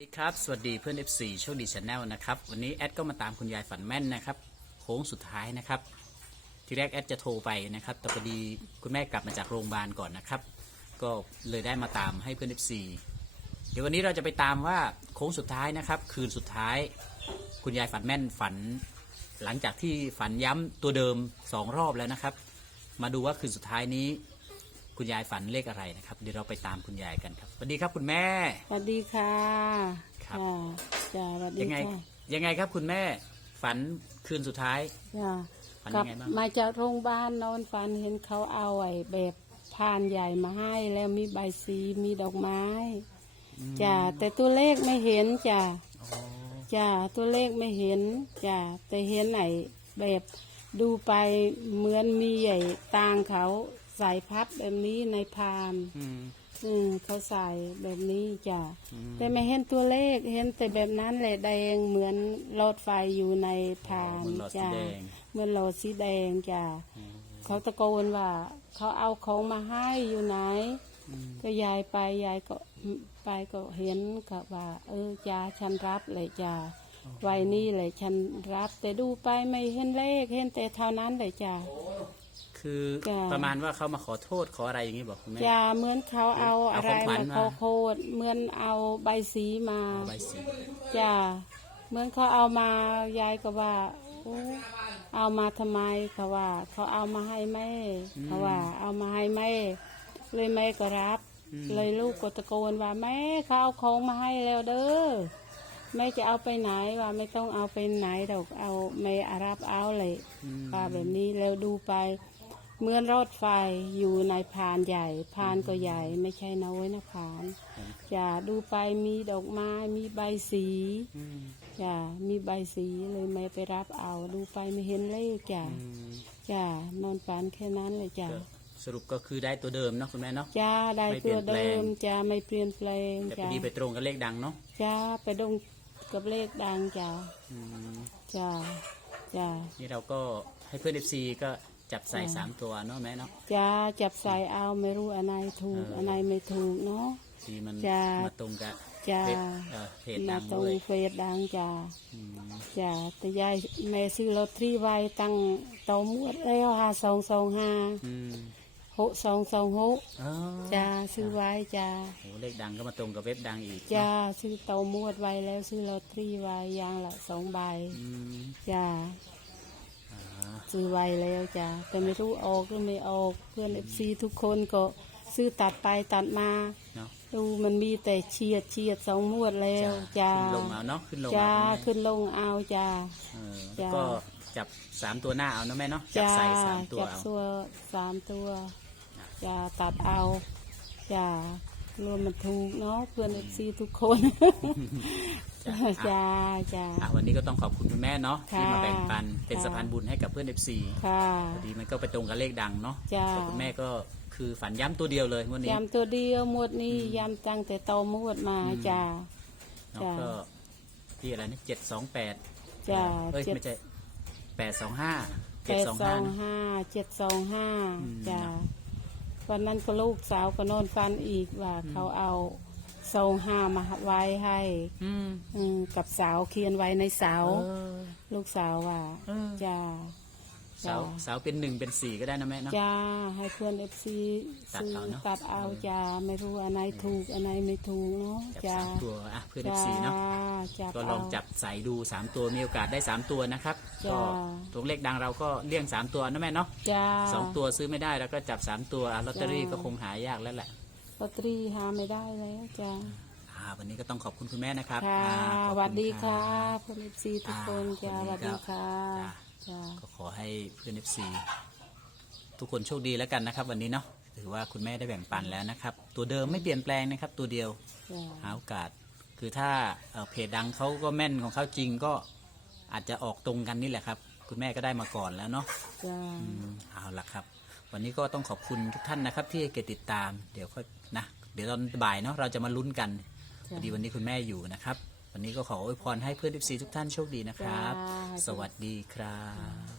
สวัสดีครับ สวัสดีเพื่อน F4 โชคดีชาแนลนะครับ วันนี้แอดก็มาตามคุณยายฝันแม่นนะครับ โค้งสุดท้ายนะครับ ทีแรกแอดจะโทรไปนะครับ แต่พอดีคุณแม่กลับมาจากโรงพยาบาลก่อนนะครับ ก็เลยได้มาตามให้เพื่อน F4 เดี๋ยววันนี้เราจะไปตามว่าโค้งสุดท้ายนะครับ คืนสุดท้าย คุณยายฝันแม่นฝัน หลังจากที่ฝันย้ำตัวเดิมสองรอบแล้วนะครับ มาดูว่าคืนสุดท้ายนี้ คุณยายฝันเลขอะไรนะครับเดี๋ยวเราไปตามคุณยายกันครับสวัสดีครับคุณแม่ สวัสดีค่ะครับค่ะจ้าสวัสดียังไง ค่ะยังไงครับคุณแม่ ฝันคืนสุดท้าย จ้าฝันกลัยังไงบ้าง มาจากโรงพยาบาลนอนฝันเห็นเขาเอาไอ้แบบพานใหญ่มาให้แล้วมีใบสีมีดอกไม้จ้าแต่ตัวเลขไม่เห็นจ้าอ๋อจ้าตัวเลขไม่เห็นจ้าแต่เห็นไหนแบบดูไปเหมือนมีใหญ่ตางเขา ใส่พับแบบนี้ในพานอืม อืมเขาใส่แบบนี้จ้ะอืม แต่ไม่เห็นตัวเลขเห็นแต่แบบนั้นแหละแดงเหมือนหลอดไฟอยู่ในพานเหมือนหลอดสีจ้ะแดงเหมือนหลอดสีแดงจ้ะอืมเขาตะโกนว่า เขาเอาของมาให้อยู่ไหน อืมก็ยายไปยายก็ไปก็เห็นกับว่า เออจ้าฉันรับเลยจ้าวัยนี้เลยฉันรับ แต่ดูไปไม่เห็นเลขเห็นแต่เท่านั้นเลยจ้า คือจ้ะ ประมาณว่าเขามาขอโทษขออะไรอย่างนี้บอกคุณแม่จ้าเหมือนเขาเอาอะไรเอาของขวัญมามาขอโคดเหมือนเอาใบสีมาเอาใบสีจ้าเหมือนเขาเอามายายก็ว่าโอ้เอามาทำไมเขาว่า เขาเอามาให้แม่เขาว่า เอามาให้แม่เลยแม่ก็รับ เลยลูกก็ตะโกนว่าแม่เขาเอาของมาให้แล้วเด้อแม่จะเอาไปไหนว่าไม่ต้องเอาไปไหนดอกเอาแม่อารับเอาเลย อืมว่าแบบนี้แล้วดูไป เหมือนรถไฟอยู่ในพานใหญ่ พานก็ใหญ่ไม่ใช่น้อยนะพานอย่าดูไปมีดอกไม้มีใบสีอืมจ้ามีใบสีเลยไม่ไปรับเอาดูไปไม่เห็นเลขจ้าอืมจ้านอนฝันแค่นั้นเลยจ้าก็สรุปก็คือได้ตัวเดิมเนาะคุณแม่เนาะจ้าได้ไม่เปลี่ตัวยนแปลเดิงมจ้าไม่เปลี่ยนแปลงแต่พอจ้าดีไปตรงกับเลขดังเนาะจ้าไปดงกับเลขดังจ้าอืมจ้าจ้านี่เราก็ให้เพื่อน FC ก็ จับใส่จ้ะสามตัวเนาะแม่เนาะจ้าจับใส่เอาไม่รู้อันไหนถูกเอออัอันไหนไม่ถูกเนาะทีมันจ้ะมาตรงกับจ้าเพจเอ่อเพจมาดังตรงด้วยเฟซดังจ้าอืมจ้าแต่ยายแม่ซื้อลอตเตอรี่ไว้ตั้งโตอมวดแล้วห้าสองสองห้าอืมหกสองสองหกอ๋อจ้าซื้อไว้จ้าโอ้เลขดังก็มาตรงกับเว็บดังอีกจ้าเนาะซื้อโตอมวดไว้แล้วซื้อลอตเตอรี่ไว้อย่างละสองใบอืมจ้าอ่า ซื้อไว้แล้วจ้าแต่ไม่รู้ออกหรือไม่ออกเพื่อนเอฟซีทุกคนก็ซื้อตัดไปตัดมาเนาะดูมันมีแต่เฉียดเฉียดสองมวดแล้วจ้าขึ้นลงเอาเนาะขึ้นลงจ้าเอาขึ้นลงเอาจ้าเออจ้าก็จับสามตัวหน้าเอานะแม่เนาะจับจ้าใส่สามตัวจับเอาตัวสามตัวจ้าตัดเอาจ้า รวมมันถูกเนาะเพื่อนเอฟซีทุกคนจ้าจ้าจ้าอะวันนี้ก็ต้องขอบคุณคุณแม่เนาะที่มาค่ะแบ่งปันเป็นค่ะสะพานบุญให้กับเพื่อน FC ค่ะพอดีมันก็ไปตรงกับเลขดังเนาะจ้าแต่คุณแม่ก็คือฝันย้ำตัวเดียวเลยวันนี้ยำตัวเดียวหมวดนี้ยำตั้งแต่โตหมวดมาอืมจ้าเนาะจ้าก็ที่อะไรนะเจ็ดสองแปดจ้าเอ้ยเจ็ดไม่ใช่แปดสองห้าแปเจ็ดดสองสอห้างห้าเจ็ดสองห้าอืมจ้า วันนั้นก็ลูกสาวก็นอนฟันอีกว่า เขาเอาสองห้ามาไว้ให้อืม อืมกับสาวเขียนไว้ในเสา เออ ลูกสาวว่าเออจ้า เสาเสาเป็นหนึ่งเป็นสี่ก็ได้นะแม่เนาะ จ้าให้เพื่อนเอฟซีตัดซื้อเอาเนอะ ตัดเอาจ้าไม่รู้อันไหนถูกอันไหนไม่ถูกเนาะจับจ้าสามตัวอะเพื่อนจ้า FC เนาะจับก็ลองเาจับใส่ดูสามตัวมีโอกาสได้สามตัวนะครับจ้า ก็ตัวเลขดังเราก็เลี่ยงสามตัวนะแม่เนาะจ้า สองตัวซื้อไม่ได้แล้วก็จับสามตัวอะลอตเตอรี่จ้า ก็คงหายากแล้วแหละลอตเตอรี่หาไม่ได้แล้วจ้าอ่าวันนี้ก็ต้องขอบคุณคุณแม่นะครับค่ะอ่าขอบสคุณวัสดีรัค่ะบเพื่อนเอฟซีทุกคนอ่าจ้าสวัวันสนี้ดีก็ค่ะ จ้าจ้า ก็ขอให้เพื่อน FC ทุกคนโชคดีแล้วกันนะครับ วันนี้เนาะถือว่าคุณแม่ได้แบ่งปันแล้วนะครับ ตัวเดิมไม่เปลี่ยนแปลงนะครับ ตัวเดียวจ้าหาโอกาส คือถ้าเอ่อเพจดังเขาก็แม่นของเขาจริงก็อาจจะออกตรงกันนี่แหละครับ คุณแม่ก็ได้มาก่อนแล้วเนาะ จ้า อืมเอาละครับ วันนี้ก็ต้องขอบคุณทุกท่านนะครับ ที่ให้เกดติดตาม เดี๋ยวค่อยนะ เดี๋ยวตอนบ่ายเนาะเราจะมาลุ้นกันพจ้ะอดีวันนี้คุณแม่อยู่นะครับ วันนี้ก็ขออวยพรให้เพื่อน FC ทุกท่านโชคดีนะครับจ้าสวัสดีครับ